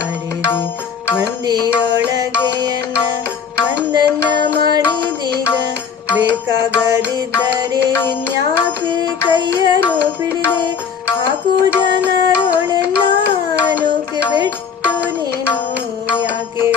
ಮಾಡಿದೆ ಮಂದಿಯೊಳಗೆಯನ್ನ ಮಂದನ್ನ ಮಾಡಿದೀಗ ಬೇಕಾಗದಿದ್ದರೆ ಇನ್ಯಾಕೆ ಕೈಯನ್ನು ಪಿಡಿದೆ ಹಾಕು ಜನರೊಳೆ ನಾನು ಬಿಟ್ಟು ನೀನು ಯಾಕೆ